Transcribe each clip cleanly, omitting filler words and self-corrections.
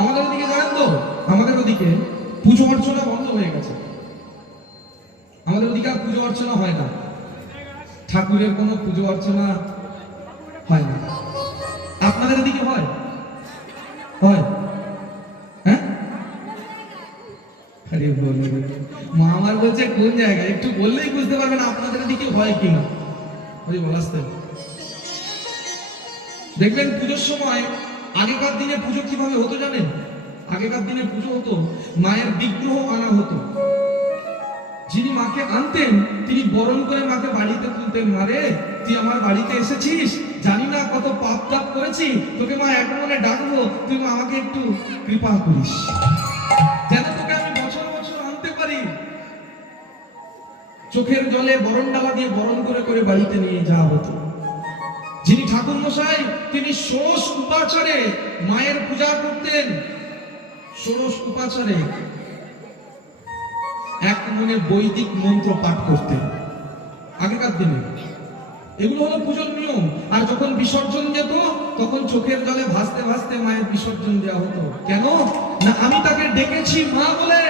আমাদের ওদিকে জানেন তো, আমাদের ওদিকে পুজো অর্চনা বন্ধ হয়ে গেছে। আমাদের ওদিকে আর পুজো অর্চনা হয় না, ঠাকুরের কোনো পুজো অর্চনা হয় না। আপনাদের ওদিকে হয়? হয়? হ্যাঁ, মা আমার বলছে কোন জায়গায়, একটু বললেই বুঝতে পারবেন আপনাদের ওদিকে হয় কিনা। দেখবেন পুজোর সময়, আগেকার দিনে পুজো কিভাবে হতো জানেন? আগেকার দিনে পুজো হতো, মায়ের বিগ্রহ আনা হতো। যিনি মাকে আনতেন তিনি বরণ করে মাকে বাড়িতে তুলতেন। মারে, তুই আমার বাড়িতে এসেছিস, জানি না কত পাপ তাপ করেছি, তোকে মা এক মনে ডাকবো, তুই আমাকে একটু কৃপা করিস, যেন তোকে আমি বছর বছর আনতে পারি। চোখের জলে বরণ ডালা দিয়ে বরণ করে করে বাড়িতে নিয়ে যাওয়া হতো। যিনি ঠাকুর মশাই তিনি ষোড়শ উপাচারে মায়ের পূজা করতেন। ষোড়শ উপাচারে এক মনে বৈদিক মন্ত্র পাঠ করতেন আগেকার দিনে। এগুলো হলো পুজোর নিয়ম। আর যখন বিসর্জন যেত তখন চোখের জলে ভাসতে ভাসতে মায়ের বিসর্জন দেওয়া হতো। কেন না, আমি তাকে ডেকেছি মা বলে,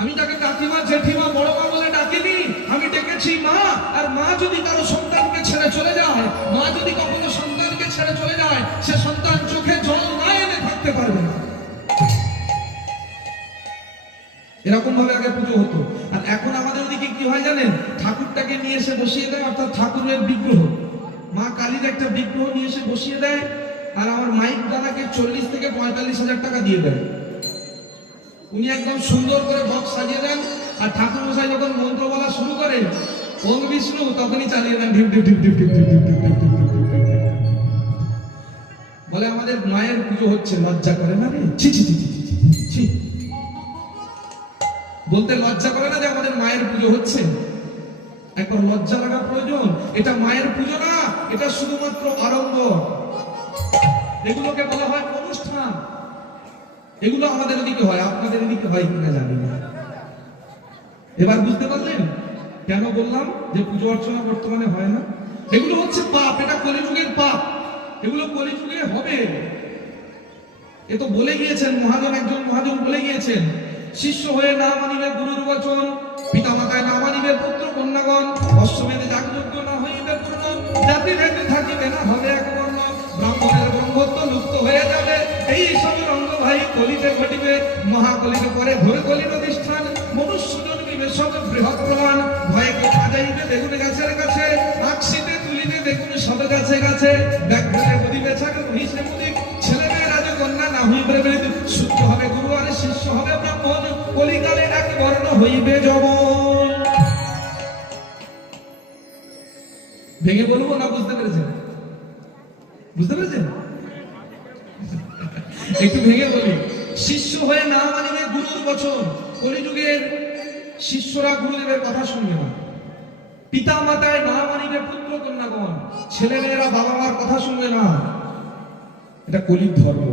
আমি তাকে কাকিমা জেঠিমা বড় মা বলে ডাকিনি, আমি ডেকেছি মা। আর মা যদি কারো সন্তানকে ছেড়ে চলে যায়, মা যদি কখনো সন্তানকে ছেড়ে চলে যায়, সে সন্তান চোখে জল না এনে থাকতে পারবে না। এরকম ভাবে আগে পুজো হতো। আর এখন আমাদের ওদিকে কি হয় জানেন? ঠাকুরটাকে নিয়ে এসে বসিয়ে দেয়, অর্থাৎ ঠাকুরের বিগ্রহ, মা কালীর একটা বিগ্রহ নিয়ে এসে বসিয়ে দেয়, আর আমার মাইক দাদাকে 40 থেকে 45,000 টাকা দিয়ে দেয়। উনি একদম সুন্দর করে বক্স সাজিয়ে দেন, আর ঠাকুর মশাই যখন মন্ত্র বলা শুরু করেন ওম বিষ্ণু, তখনই চালিয়ে দেন ঢিপ ঢিপ ঢিপ ঢিপ ঢিপ ঢিপ ঢিপ ঢিপ বলে আমাদের মায়ের পুজো হচ্ছে। লজ্জা করে না রে? ছি ছি ছি ছি, বলতে লজ্জা করে না যে আমাদের মায়ের পুজো হচ্ছে? একবার লজ্জা লাগা প্রয়োজন। এটা মায়ের পুজো না, এটা শুধুমাত্র আরম্ভ। এগুলোকে বলা হয় অনুষ্ঠান। এগুলো আমাদের এদিকে হয়, আপনাদের এদিকে হয় কিনা জানি না। এবার বুঝতে পারলেন কেন বললাম যে পুজো অর্চনা বর্তমানে হয় না? এগুলো হচ্ছে পাপ, এটা কলিযুগের পাপ, এগুলো কলিযুগে হবে। এ তো বলে গিয়েছেন মহাজন, একজন মহাজন বলে গিয়েছেন, শিষ্য হয়ে না মানিবে গুরুর বচন, পিতা মাতায় না মানিবে পুত্র কন্যাগণ, অশ্বমেধে যাগযজ্ঞ না হইবে পূর্ণ, জাতি ভেদে থাকিবে না হবে এক বর্ণ, ব্রাহ্মণের ব্রহ্মত্ব লুপ্ত হয়ে যাবে। এই সব রঙ্গ ভাই কলিতে ঘটিবে, মহাকলিতে পরে ঘোর কলির অধিষ্ঠান, মনুষ্য জন্মিবে সব বৃহৎ প্রমাণ, ভয়ে কোথা যাইবে বেগুন গাছের কাছে, আকশিতে তুলিবে বেগুন সব গাছে গাছে, ব্যাঘ্রে বুঝিবে ছাগল মহিষে মুদিক, ছেলে মেয়ে রাজকন্যা না হইবে বেদ, শুদ্ধ হবে গুরু আর শিষ্য হবে ব্রাহ্মণ, কলিকালে এক বর্ণ হইবে যমন। ভেঙে বলবো না? বুঝতে পেরেছেন? বুঝতে পেরেছেন? একটু ভেঙে বলি। শিষ্য হয়ে না মানিবে গুরুর বচন, কলিযুগের শিষ্যরা গুরুদেবের কথা শুনবে না। পিতা মাতায় না মানিবে পুত্র কন্যাগণ, ছেলেমেয়েরা বাবা মার কথা শুনবে না। এটা কলির ধর্ম।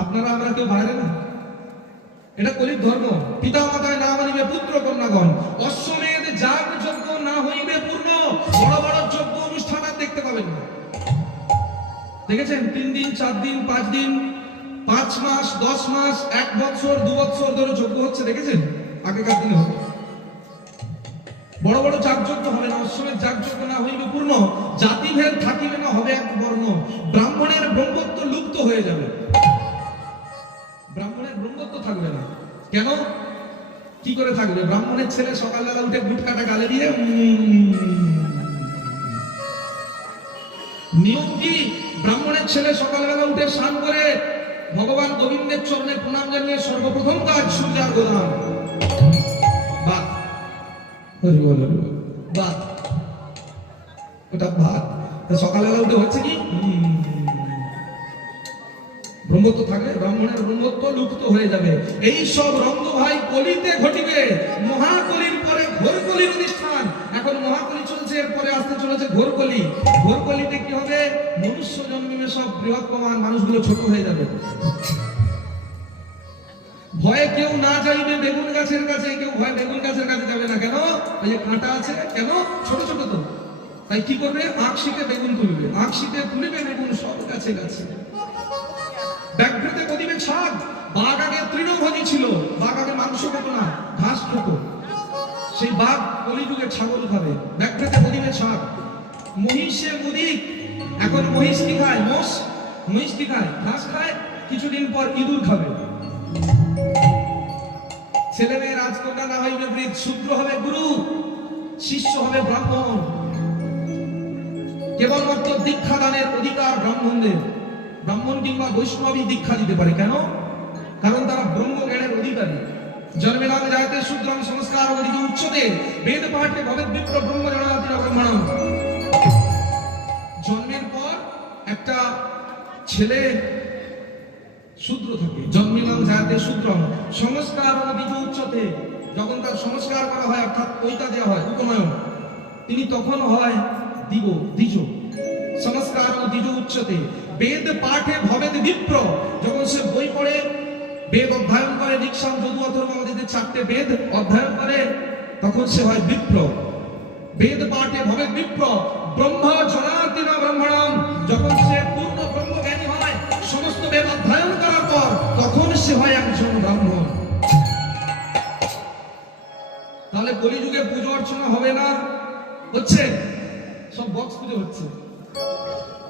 আপনারা আমরা কেউ বাইরে না, এটা কলির ধর্ম। পিতা মাতায় না মানিবে পুত্র কন্যাগণ, অশ্বমেধ যাগ যজ্ঞ না হইবে পূর্ণ, বড় বড় যজ্ঞ অনুষ্ঠান আর দেখতে পাবেন না। দেখেছেন 3 দিন 4 দিন 5 দিন 5 মাস 10 মাস 1 বছর 2 বছর ধরে যজ্ঞ হচ্ছে, দেখেছেন? আগেকার দিনে হতো বড় বড় যাগযজ্ঞ হবে না, অশ্বমেধ যাগযজ্ঞ না হইবে পূর্ণ, জাতিভেদ থাকিবে না হবে এক বর্ণ, ব্রাহ্মণের ব্রহ্মত্ব লুপ্ত হয়ে যাবে। ব্রাহ্মণের ব্রহ্মত্ব থাকবে না। কেন? কি করে থাকবে? ব্রাহ্মণের ছেলে সকালবেলা উঠে গুট কাটা গালে দিয়ে নিয়ম কি? ব্রাহ্মণের ছেলে সকালবেলা উঠে স্নান করে ভগবান গোবিন্দের চরণে প্রণাম জানিয়ে সর্বপ্রথম কাজ সূর্যার গোদান। বাহ, বাহ, ওটা ভাত। সকালবেলা উঠে হচ্ছে কি? ব্রহ্মত্ব থাকবে, ব্রাহ্মণের ব্রহ্মত্ব লুপ্ত হয়ে যাবে। এই সব রঙ্গ ভাই কলিতে ঘটিবে, মহাকলির পরে ঘোর কলির অনুষ্ঠান। এখন মহাকলি চলছে, এরপরে আসতে চলেছে ঘোর কলি। ঘোর কলিতে কি হবে? মনুষ্য জন্মিবে সব বৃহৎ প্রমাণ, মানুষগুলো ছোট হয়ে যাবে। ভয়ে কেউ না যাইবে বেগুন গাছের কাছে, কেউ ভয় বেগুন গাছের কাছে যাবে না। কেন? এই যে কাঁটা আছে, কেন? ছোট ছোট তো, তাই কি করবে? আঁক শীতে বেগুন তুলবে, আঁক শীতে তুলবে বেগুন সব গাছে গাছে। বাঘ আগে তৃণভোজী ছিল, বাঘ আগে মাংস খেত না, ঘাস খেত। সেই বাঘ কলিযুগে ছাগল খাবে, ব্যাখ্যাতে বলিবে ছাগ। মহিষে মুদিক, এখন মহিষ কি খায়? মোষ। মহিষ কি খায়? ঘাস খায়। কিছুদিন পর ইঁদুর খাবে। ছেলে মেয়ে রাজকন্যা না হইবে বৃদ্ধ, শূদ্র হবে গুরু, শিষ্য হবে ব্রাহ্মণ। কেবলমাত্র দীক্ষা দানের অধিকার ব্রাহ্মণদের। ব্রাহ্মণ কিংবা বৈষ্ণবী দীক্ষা দিতে পারে। কেন? কারণ তারা ব্রহ্মজ্ঞানের অধিকারী। জন্মেনাম জায়তে শূদ্রং সংস্কার অধিক উচ্চতে বেদ পাঠে ভবেদ বিপ্র ব্রহ্ম জনাতি ব্রহ্মণম। জন্মের পর একটা ছেলে শূদ্র থাকে। জন্মিলাম জায়তে শূদ্রং সংস্কার অধিক উচ্চতে, যখন তার সংস্কার করা হয় অর্থাৎ পৈতা দেওয়া হয়, উপনয়ন, তিনি তখন হয় দ্বিজ। সংস্কার দ্বিজ উচ্চতে বেদ পাঠে ভবেদ বিপ্র, যখন সে বই পড়ে, বেদ অধ্যয়ন করে, ঋক্সাম যদু অথর্ব আমাদের 4টে বেদ অধ্যয়ন করে, তখন সে হয় বিপ্র। বেদ পাঠে ভবেদ বিপ্র ব্রহ্ম জনাতি ব্রহ্মণম, যখন সে পূর্ণ ব্রহ্মজ্ঞানী হয়, সমস্ত বেদ অধ্যয়ন করার পর, তখন সে হয় একজন ব্রাহ্মণ। তাহলে কলিযুগে পুজো অর্চনা হবে না? হচ্ছে, সব বক্স পুজো হচ্ছে।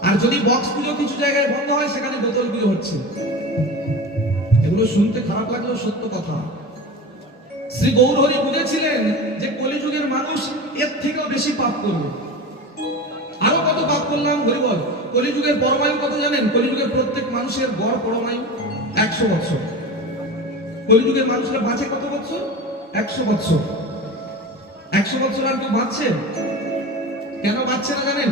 আর যদি বক্স পুজো কিছু জায়গায় বন্ধ হয়, সেখানে বোতল পুজো হচ্ছে। এগুলো শুনতে খারাপ লাগলেও সত্য কথা। শ্রী গৌরহরি বুঝেছিলেন যে কলিযুগের মানুষ এর থেকেও বেশি পাপ করবে। আরো কত পাপ করলাম হরিবল। কলিযুগের পরমায়ু কত জানেন? কলিযুগের প্রত্যেক মানুষের গড় পরমায়ু 100 বছর। কলিযুগের মানুষরা বাঁচে কত বছর? 100 বছর। 100 বছর আর কেউ বাঁচছে? কেন বাঁচছে না জানেন?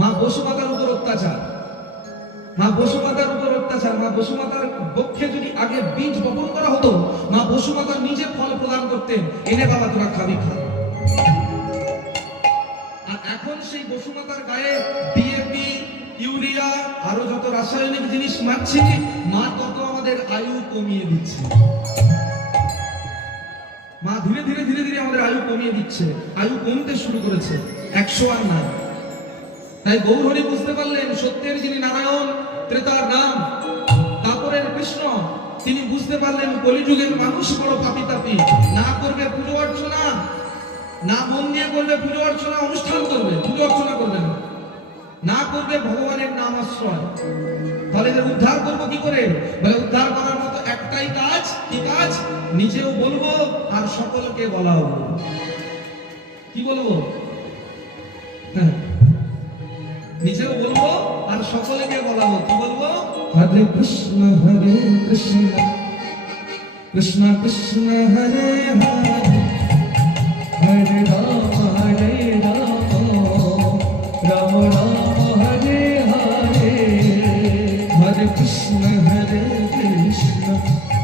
মা বসুমাতার উপর অত্যাচার। মা বসুমাতার উপর অত্যাচার। মা বসুমাতার পক্ষে যদি আগে বীজ বপন করা হতো, মা বসুমাতা নিজে ফল প্রদান করতেন, এনে বাবা তোরা খাবি খা। আর এখন সেই বসুমাতার গায়ে ডিএপি, ইউরিয়া, আরো যত রাসায়নিক জিনিস মারছি, মা তত আমাদের আয়ু কমিয়ে দিচ্ছে। মা ধীরে ধীরে ধীরে ধীরে আমাদের আয়ু কমিয়ে দিচ্ছে। আয়ু কমতে শুরু করেছে, 100 আর না। তাই গৌরহরি বুঝতে পারলেন সত্যের যিনি নারায়ণ, ত্রেতার নাম, তারপরে কৃষ্ণ, তিনি বুঝতে পারলেন কলিযুগের মানুষ বড় পাপী তাপী। না করবে পুজো অর্চনা, না মন দিয়ে করবে পুজো অর্চনা, অনুষ্ঠান করবে, পুজো অর্চনা করবে না, না করবে ভগবানের নাম আশ্রয়। তাহলে এদের উদ্ধার করবো কি করে? বলে উদ্ধার করার মতো একটাই কাজ। কি কাজ? নিজেও বলবো আর সকলকে বলাও। কি বলবো? হ্যাঁ, নিজেও বলবো আর সকলকে বলাবো। কি বলবো? হরে কৃষ্ণ কৃষ্ণ কৃষ্ণ হরে হরে, হরে রাম রাম রাম হরে হরে, হরে কৃষ্ণ